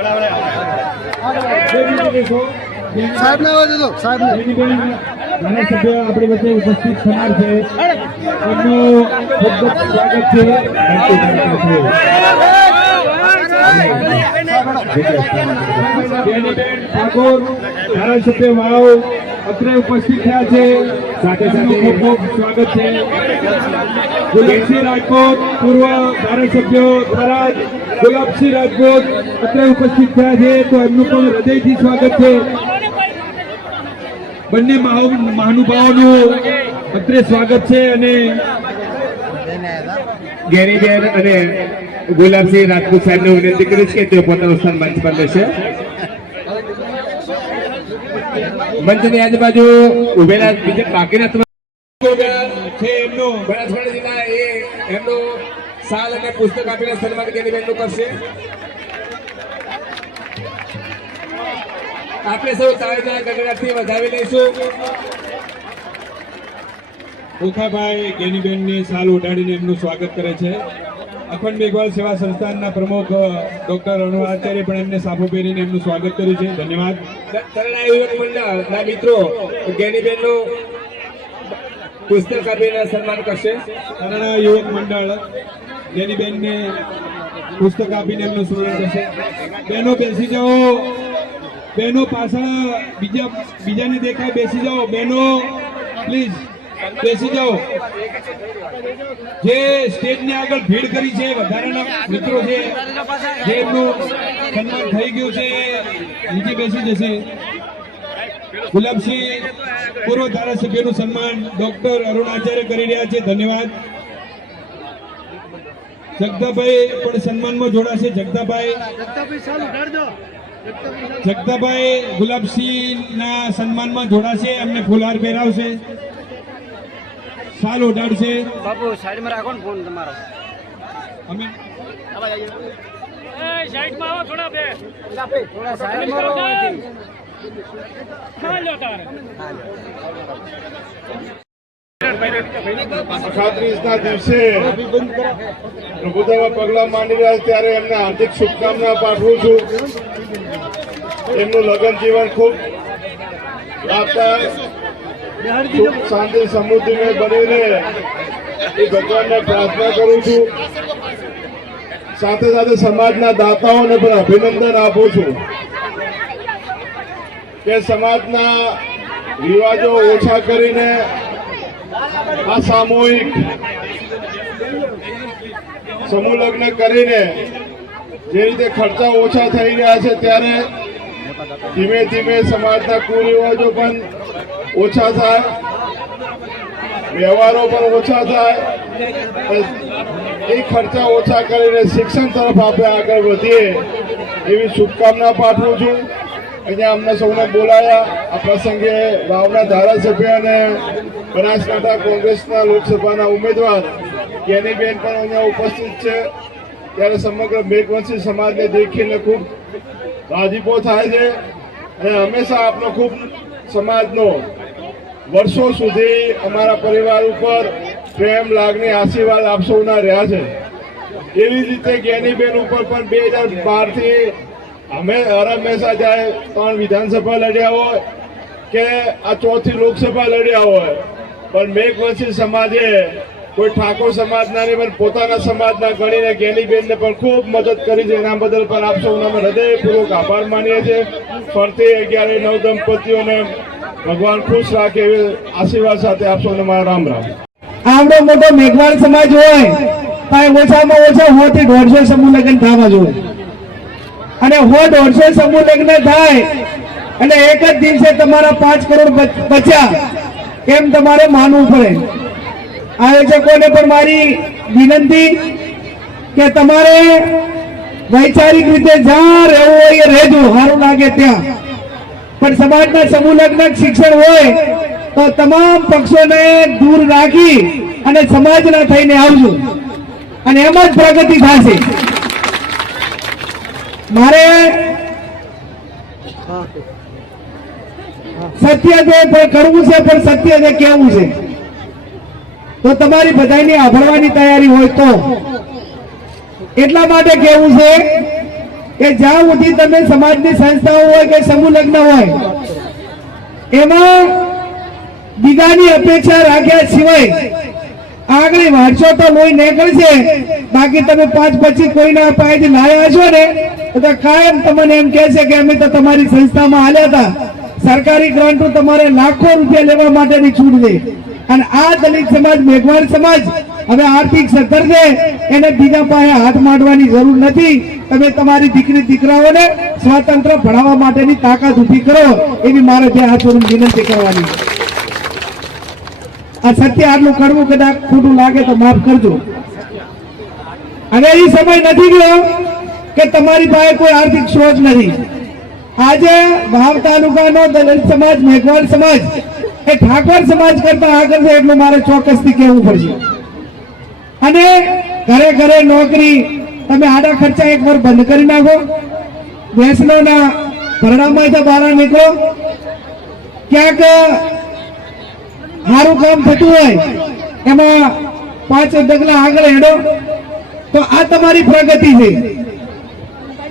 સાહેબ ને આવવા સાહેબ ધારાસભ્ય આપણી વચ્ચે ઉપસ્થિત થનાર છે. ખૂબ સ્વાગત છે. ઠાકોર, ધારાસભ્ય વાવ, અત્રે ઉપસ્થિત થયા છે. સાથે સાથે ખૂબ ખૂબ સ્વાગત છે. ગુલાબસિંહ રાજકોટ, પૂર્વ ધારાસભ્યો, થરાદ ગુલાબસિંહ રાજપૂત અત્યારે ઉપસ્થિત થયા છે, તો એમનું પણ હૃદયથી સ્વાગત છે. બંને મહા- મહાનુભાવોનું અત્રે સ્વાગત છે અને ગેરીબેન અને ગુલાબસિંહ રાજપૂત સાહેબને વિનંતી કરીશ કે તેઓ પોતાનું સ્થાન મંચ પર લેશે. મંચની આજુબાજુ ઉભેલા બીજા બાકીના છે એમનું. બનાસકાંઠા જિલ્લા એ એમનું સાલ અને પુસ્તક આપીને સન્માન ગેરીબેનનું કરશે. આપણે સૌ તાળીના ગગડાટથી વધાવી લઈશું. ઓખાભાઈ કેનીબેનની સાલ ઉડાડીને એમનું સ્વાગત કરે છે. અખંડ મેઘવાલ સેવા સંસ્થાનના પ્રમુખ ડોક્ટર અણુ આચાર્ય પણ એમને સાફો પહેરીને એમનું સ્વાગત કર્યું છે. ધન્યવાદ. તરણ યુવક મંડળના મિત્રો ગેનીબેનનું પુસ્તક આપીને સન્માન કરશે. કನ್ನડા યુવક મંડળ ગેનીબેનને પુસ્તક આપીને એમનું સ્મરણ કરશે. બહેનો બેસી જાઓ. બહેનો પાછળ બીજા, બીજાને દેખાય બેસી જાઓ. બહેનો પ્લીઝ બેસી જાઓ. જે સ્ટેજની આગળ ભીડ કરી છે, વધારાના મિત્રો છે, જે એમનું સન્માન થઈ ગયું છે, નીચે બેસી જશે. ગુલાબસિંહ પૂર્વ ધારાસભ્યનું સન્માન ડોક્ટર અરુણ આચાર્ય કરી રહ્યા છે. ધન્યવાદ. જગદાભાઈ પણ સન્માનમાં જોડાશે. જગદાભાઈ જગદાભાઈ ગુલાબસિંહના સન્માનમાં જોડાશે. એમને ફૂલહાર પહેરાવશે. સાલ ઉડાડશે. બાપુ સાઈડમાં રાખો ને ફોન તમારો. અમે સાઈડમાં આવો થોડા બે. થોડા સાઈડમાં લગ્ન જીવન ખૂબ લાભદાયક શાંતિ સમૃદ્ધિ બની રહે એ ભગવાનને પ્રાર્થના કરું છું. સાથે સાથે સમાજના દાતાઓને પણ અભિનંદન આપું છું. કે સમાજના રિવાજો ઓછા કરીને આ સામૂહિક સમૂહ લગ્ન કરીને જે રીતે ખર્ચા ઓછા થઈ રહ્યા છે ત્યારે ધીમે ધીમે સમાજના કુરિવાજો પણ ઓછા થાય, વ્યવહારો પણ ઓછા થાય એ ખર્ચા ઓછા કરીને શિક્ષણ તરફ આપણે આગળ વધીએ એવી શુભકામના પાઠવું છું. અહીંયા અમને સૌને બોલાયા. આ પ્રસંગે વાવના ધારાસભ્ય અને બનાસકાંઠા કોંગ્રેસના લોકસભાના ઉમેદવાર કેનીબેન પણ અહીંયા ઉપસ્થિત છે. ત્યારે સમગ્ર મેઘવંશી સમાજને દેખીને ખૂબ રાજીપો થાય છે. અને હંમેશા આપનો ખૂબ સમાજનો વર્ષો સુધી અમારા પરિવાર ઉપર પ્રેમ, લાગણી, આશીર્વાદ આપ સૌના રહ્યા છે. એવી જ રીતે ગેનીબેન ઉપર પણ બે હજાર બારથી અમે હંમેશા જાય ત્રણ વિધાનસભા લડ્યા હોય કે આ ચોથી લોકસભા લડ્યા હોય. પણ મેઘવંશી સમાજે કોઈ ઠાકોર સમાજના નહીં, પણ પોતાના સમાજના ગણીને ગેનીબેનને પણ ખૂબ મદદ કરી છે. એના બદલ પણ આપ સૌનો અમે હૃદયપૂર્વક આભાર માનીએ છીએ. ફરતી અગિયારે નવ દંપતીઓને ભગવાન ખુશ રાખે એવી આશીર્વાદ સાથે આપ સૌને મારા રામ રામ. આવડો મોટો મેઘવાળ સમાજ હોય પણ ઓછામાં ઓછા હોથી દોઢસો સમૂહ લગ્ન થવા જોઈએ. અને સો દોઢસો સમૂહ લગ્ન થાય અને એક જ દિવસે તમારા પાંચ કરોડ બચ્યા. એમ તમારે માનવું પડે. આયોજકોને પણ મારી વિનંતી કે તમારે વૈચારિક રીતે જ્યાં રહેવું હોય રહેજો, સારું લાગે ત્યાં. પણ સમાજના સમૂહ લગ્ન શિક્ષણ હોય તો તમામ પક્ષોને દૂર રાખી અને સમાજના થઈને આવજો. અને એમ જ પ્રગતિ થશે. મારે સત્ય છે કરવું છે, પણ સત્ય છે કેવું છે? તો તમારી બધાની આભળવાની તૈયારી હોય તો. એટલા માટે કેવું છે કે જ્યાં સુધી તમે સમાજની સંસ્થાઓ હોય કે સમૂહ લગ્ન હોય, એમાં બીજાની અપેક્ષા રાખ્યા સિવાય આગળ વાંચો તો લોહી નીકળશે, બાકી તમે પાંચ પછી કોઈના પાસેથી લાયા છો ને તો કાયમ તમને એમ કહે છે કે અમે તો તમારી સંસ્થામાં હાલ્યા હતા. સરકારી ગ્રાન્ટો તમારે લાખો રૂપિયા લેવા માટેની છૂટ દે. અને આ દલિત સમાજ, મેઘવાળ સમાજ, હવે આર્થિક સત્તર છે એને બીજા પાસે હાથ માંડવાની જરૂર નથી. તમે તમારી દીકરી, દીકરાઓને સ્વતંત્ર ભણાવવા માટેની તાકાત ઊભી કરો. એવી મારે બે હાથ વિનંતી કરવાની. આ સત્ય આટલું કરવું કદાચ ખોટું લાગે તો માફ કરજો. અને એ સમય નથી ગયો. કે તમારી પાસે કોઈ આર્થિક સોચ નથી. આજે ભાવ તાલુકાનો દલિત સમાજ, મેઘવાળ સમાજ, એ ઠાકોર સમાજ કરતા આગળ છે એટલું મારે ચોક્કસથી કહેવું પડશે. અને ઘરે ઘરે નોકરી, તમે આડા ખર્ચા એક વાર બંધ કરી નાખો. વૈષ્ણવના ભરણામાંથી બહાર નીકળો, ક્યાંક સારું કામ થતું હોય, એમાં પાંચ ડગલા આગળ હેડો, તો આ તમારી પ્રગતિ છે.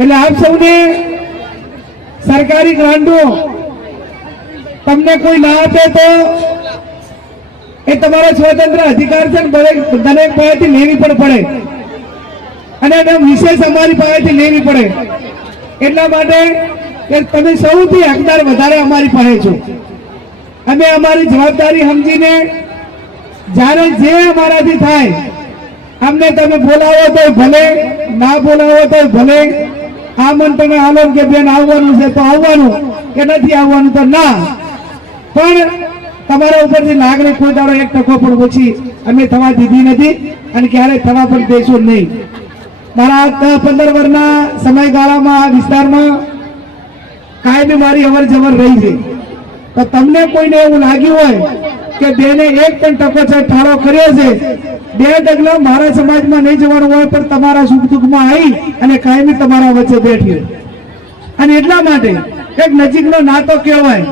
એટલે આપ સૌને સરકારી ગ્રાન્ટો તમને કોઈ ના આપે તો એ તમારો સ્વતંત્ર અધિકાર છે દરેક દરેક પાસેથી લેવી પણ પડે. અને એને વિશેષ અમારી પાસેથી લેવી પડે. એટલા માટે કે તમે સૌથી હકદાર વધારે અમારી પાસે છો. અમે અમારી જવાબદારી સમજીને જ્યારે જે અમારાથી થાય, અમને તમે બોલાવો તો ભલે, ના બોલાવો તો ભલે આ મન તમે હાલો કે બેન આવવાનું છે તો આવવાનું કે નથી આવવાનું તો ના. પણ તમારા ઉપરથી નાગરિક કોઈ દાડો એક ટકો પણ ઓછી અમે થવા દીધી નથી અને ક્યારે થવા પણ દેશું નહીં. મારા પંદર વર્ષના સમયગાળામાં આ વિસ્તારમાં કાયમી મારી અવર જવર રહી છે. તો તમને કોઈને એવું લાગ્યું હોય કે બેને એક પણ ટકો ઠાળો કર્યો છે. બે ડગલા મારા સમાજમાં નહીં જવાનું હોય, પણ તમારા સુખ દુઃખમાં આવી અને કાયમી તમારા વચ્ચે બેઠી અને એટલા માટે એક નજીકનો નાતો કહેવાય,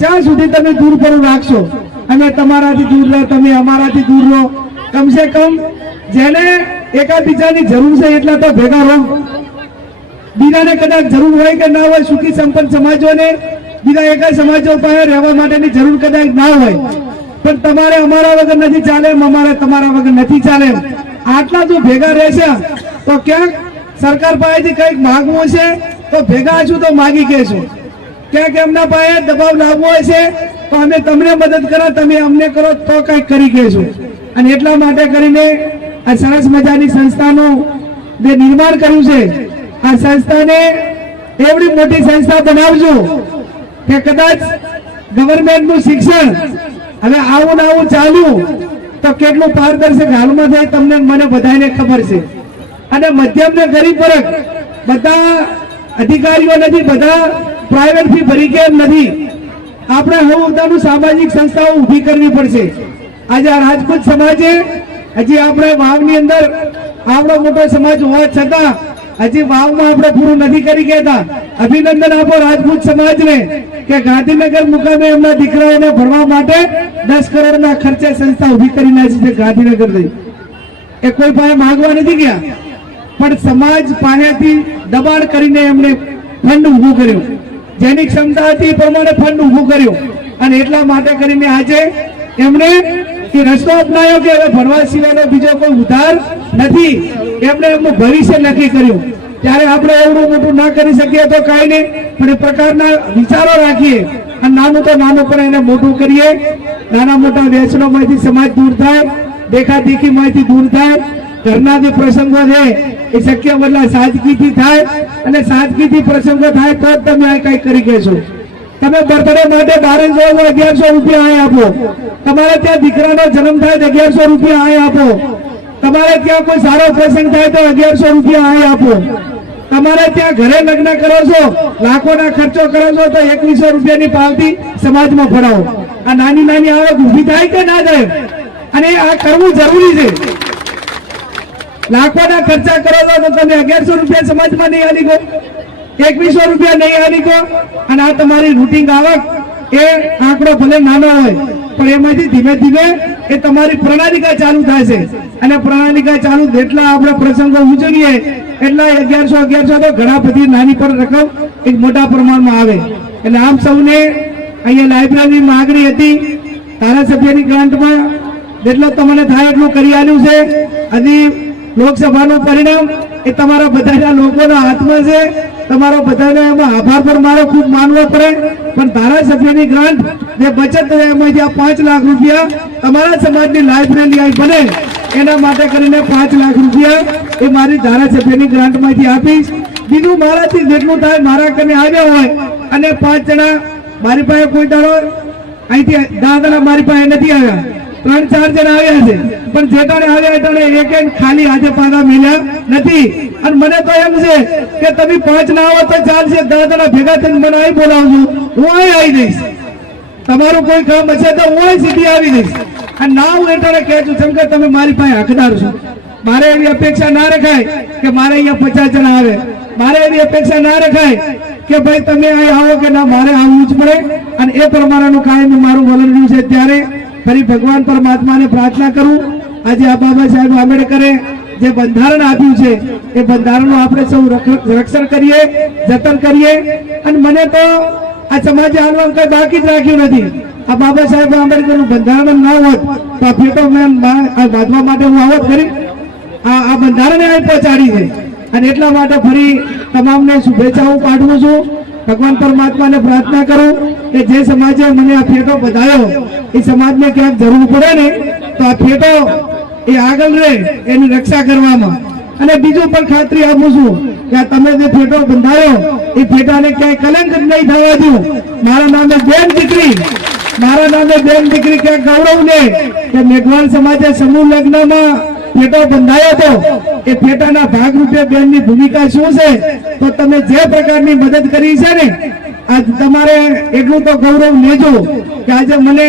જ્યાં સુધી તમે દૂર પર રાખશો અમે તમારાથી દૂર રહો, તમે અમારાથી દૂર રહો. કમસે કમ જેને એકાબીજાની જરૂર છે એટલા તો ભેગા રહો. બીજાને કદાચ જરૂર હોય કે ના હોય, સુખી સંપન્ન સમાજોને બીજા એકાદ સમાજો પાસે રહેવા માટેની જરૂર કદાચ ના હોય પણ તમારે અમારા વગર નથી ચાલે અમારે તમારા વગર નથી ચાલે આટલા જો ભેગા રહેશે, તો ક્યાંક સરકાર પાસેથી કંઈક માગવું છે તો ભેગા છું તો માગી કહેશું. ક્યાંક એમના પાસે દબાવ લાવવો છે તો અમે તમને મદદ કરો, તમે અમને કરો, તો કંઈક કરી કહેશું. અને એટલા માટે કરીને આ સરસ મજાની સંસ્થાનું જે નિર્માણ કર્યું છે, આ સંસ્થાને એવડી મોટી સંસ્થા બનાવજો કે કદાચ ગવર્મેન્ટનું શિક્ષણ હવે આવું ને આવું ચાલ્યું, તો કેટલું પારદર્શક હાલમાં થાય તમને મને બધાને ખબર છે. અને મધ્યમ ને ગરીબ વર્ગ, બધા અધિકારીઓ નથી, બધા પ્રાઇવેટ ફી ભરી કે નથી? આપણે હવે પોતાનું સામાજિક સંસ્થાઓ ઊભી કરવી પડશે. આજે આ રાજપૂત સમાજે, હજી આપણે વાવની અંદર આવડો મોટો સમાજ હોવા છતાં હજી વાવમાં આપણે પૂરું નથી કરી કહેતા. અભિનંદન આપો રાજપૂત સમાજને કે ગાંધીનગર મુકામે એમના દીકરાઓને ભણવા માટે દસ કરોડના ખર્ચે સંસ્થા ઊભી કરી નાખી છે ગાંધીનગરથી એ કોઈ પાસે માંગવા નથી ગયા. પણ સમાજ પાસેથી દબાણ કરીને એમણે ફંડ ઊભું કર્યું. જેની ક્ષમતા હતી એ પ્રમાણે ફંડ ઊભું કર્યું. અને એટલા માટે કરીને આજે એમણે એ રસ્તો અપનાવ્યો કે હવે ભણવા સિવાયનો બીજો કોઈ ઉધાર નથી. એમણે એમનું ભવિષ્ય નક્કી કર્યું. ત્યારે આપણે એવડું મોટું ના કરી શકીએ તો કાંઈ નહીં, પણ એ પ્રકારના વિચારો રાખીએ. અને નાનું તો નાનું પણ એને મોટું કરીએ. નાના મોટા વ્યસનોમાંથી સમાજ દૂર થાય દેખાદેખીમાંથી દૂર થાય. ઘરના જે પ્રસંગો છે, એ શક્ય બદલા સાદગીથી થાય. અને સાદગીથી પ્રસંગો થાય તો જ તમે આ કઈ કરી કહેશો તમે બર્થડે માટે બારે જવો અગિયારસો રૂપિયા આય આપો. તમારે ત્યાં દીકરાનો જન્મ થાય અગિયારસો રૂપિયા આય આપો. તમારે ત્યાં કોઈ સારો પ્રસંગ થાય તો અગિયારસો રૂપિયા અહીં આપો. તમારે ત્યાં ઘરે લગ્ન કરો છો, લાખોના ખર્ચો કરો છો, તો એકવીસો રૂપિયાની પાવતી સમાજમાં ફરાવો આ નાની નાની આવક ઊભી થાય કે ના થાય? અને આ કરવું જરૂરી છે. લાખોના ખર્ચા કરો છો તો તમે અગિયારસો રૂપિયા સમાજમાં નહીં આલી ગો એકવીસો રૂપિયા નહીં આલી ગયો અને આ તમારી રૂટિંગ આવક એ આંકડો ભલે નાનો હોય પણ એમાંથી ધીમે ધીમે એ તમારી પ્રણાલિકા ચાલુ થાય છે. અને પ્રણાલિકા ચાલુ જેટલા આપણે પ્રસંગો ઉજવીએ, એટલા અગિયારસો અગિયારસો તો ઘણા બધી નાની પર રકમ એક મોટા પ્રમાણમાં આવે. એટલે આમ સૌને અહીંયા લાઇબ્રેરી માગણી હતી, ધારાસભ્યની ગ્રાન્ટમાં, જેટલો તમને થાય એટલું કરી આલ્યું છે. હજી લોકસભાનું પરિણામ એ તમારા બધાના લોકોના હાથમાં છે. તમારો બધાને એમાં આભાર પણ મારો ખૂબ માનવો પડે. પણ ધારાસભ્યની ગ્રાન્ટ જે બચત થાય એમાંથી આ પાંચ લાખ રૂપિયા તમારા સમાજની લાઇબ્રેરી આવી બને. એના માટે કરીને પાંચ લાખ રૂપિયા એ મારી ધારાસભ્યની ગ્રાન્ટમાંથી આપીશ. બીજું મારાથી જેટલું થાય મારા કને આવ્યા હોય અને પાંચ જણા મારી પાસે કોઈ દાડો અહીંથી દાદા મારી પાસે નથી આવ્યા. ત્રણ ચાર જણા આવ્યા છે. પણ જેટાણે હવે એટાણે એક ખાલી હાથે પાના મિલ્યા નથી. અને મને તો એમ છે કે તમે પાંચ ના આવો તો ચાલશે દાદા ભેગા થઈને મને અહીં બોલાવજો. હું અહીં આવી દઈશ તમારું કોઈ કામ હશે તો હું અહીં સીધી આવી દઈશ અને ના હું એટલે કહે છું જેમ કે તમે મારી પાસે હકદાર છો. મારે એવી અપેક્ષા ના રખાય કે મારે અહીંયા પચાસ જણા આવે. મારે એવી અપેક્ષા ના રખાય કે ભાઈ તમે અહીં આવો કે ના, મારે આવવું જ પડે. અને એ પ્રમાણેનું કાયમ મારું વલણ છે ત્યારે ફરી ભગવાન પરમાત્માને પ્રાર્થના કરું આજે આ બાબા સાહેબ આંબેડકરે જે બંધારણ આપ્યું છે, એ બંધારણનું આપણે સૌ રક્ષ- રક્ષણ કરીએ, જતન કરીએ. અને મને તો આ સમાજે હાલવાનું કઈ બાકી જ રાખ્યું નથી. આ બાબા સાહેબ આંબેડકરનું બંધારણ ના હોત, તો આ ફેટો મેં બાંધવા માટે હું આવત કરી આ આ બંધારણે અહીં પહોંચાડી છે. અને એટલા માટે ફરી તમામને શુભેચ્છાઓ પાઠવું છું. ભગવાન પરમાત્માને પ્રાર્થના કરું કે જે સમાજે મને આ ફેટો બધાયો, એ સમાજને ક્યાંક જરૂર પડે ને, તો આ ફેટો એ આગળ રહે એની રક્ષા કરવામાં. અને બીજું પણ ખાતરી આપું છું કે આ તમે જે ફેટો બંધાયો, એ ફેટાને ક્યાંય કલંક નહીં થવા દઉં. મારા નામે બેન દીકરી, મારા નામે બેન દીકરી ક્યાંક ગૌરવ ને કે મેઘવાન સમાજે સમૂહ લગ્નમાં ફેટો બંધાયો હતો એ ફેટાના ભાગરૂપે બેનની ભૂમિકા શું છે? તો તમે જે પ્રકારની મદદ કરી છે ને તમારે એટલું તો ગૌરવ લેજો કે આજે મને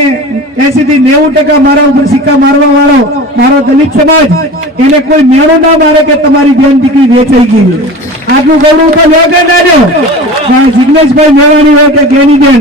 એસી થી નેવું ટકા મારા ઉપર સિક્કા મારવા વાળો મારો દલિત સમાજ, એને કોઈ મેળો ના મારે કે તમારી બેન દીકરી વેચાઈ ગઈ. આટલું ગૌરવ તો લો કે ના લો પણ જિગ્નેશભાઈ મેળાની હોય કે ગેની બેન,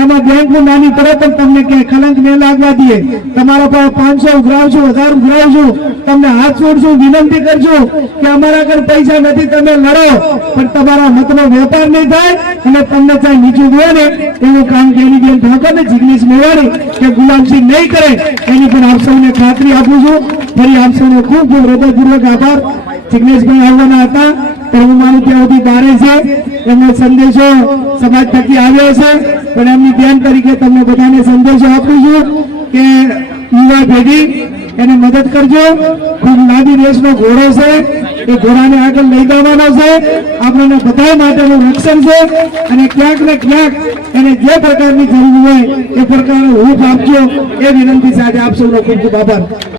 એમાં બેંક નાની પડે પણ તમને ક્યાંય કલંક ન લાગવા દઈએ. તમારા પાસે પાંચસો ઉઘરાવશું, હજાર ઉઘરાવશું તમને હાથ છોડશું વિનંતી કરશું કે અમારા આગળ પૈસા નથી, તમે લડો. પણ તમારા મતનો વેપાર નહીં થાય અને તમને ચાહે નીચું ગયો ને એવું કામ ગેની બેન ઠાકોર ને જિગ્નેશ મેવાણી કે ગુલામસિંહ નહીં કરે, એની પણ આપ સૌને ખાતરી આપું છું. ફરી આપ સૌનો ખૂબ ખૂબ હૃદયપૂર્વક આભાર. જિગ્નેશભાઈ આવવાના હતા, પણ હું માનું ત્યાં સુધી બારે છે. એમનો સંદેશો સમાજ થકી આવ્યો છે. પણ એમની બેન તરીકે તમને બધાને સંદેશો આપું છું કે યુવા પેઢી એને મદદ કરજો. ખૂબ નાની રેસનો ઘોડો છે. એ ઘોડાને આગળ લઈ જવાનો છે. આપણને બધા માટેનું રક્ષણ છે. અને ક્યાંક ને ક્યાંક એને જે પ્રકારની જરૂર હોય એ પ્રકારનું હૂફ આપજો. એ વિનંતી સાથે આપ સૌનો ખૂબ ખૂબ આભાર.